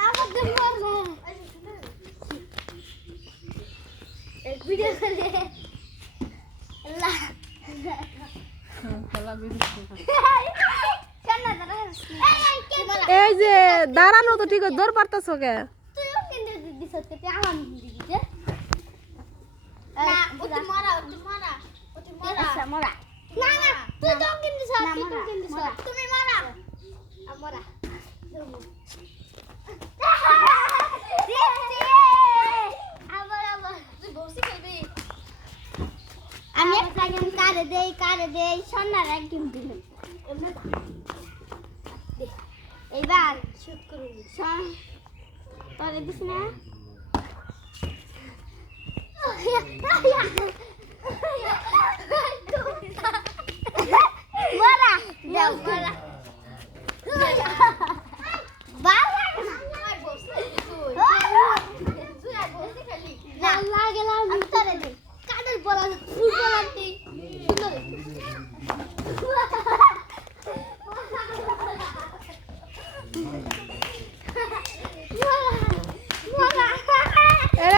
আমার দেব না এক ভিডিও করে আল্লাহ খেলা বিরক্তি কেন দাঁড়া এই যে দাঁড়ানো তো ঠিক দৌড় পারতাছো কে তুইও কিন্তু দিছ তে আমার দিদি না ওটি মারা আচ্ছা মারা না না তুই তো কিন্তু সব তুই তো কিন্তু সব তুমি মারা আমরা আমি একটা গেম কারে দেই সোনার এক গেম দিল এইবার শুট করুন সন তোরে দিস না মারা যাও মারা বাবা না লাগলাম আমি তোরে দেই কাদের বলা ফুল বলা দেই সুন্দর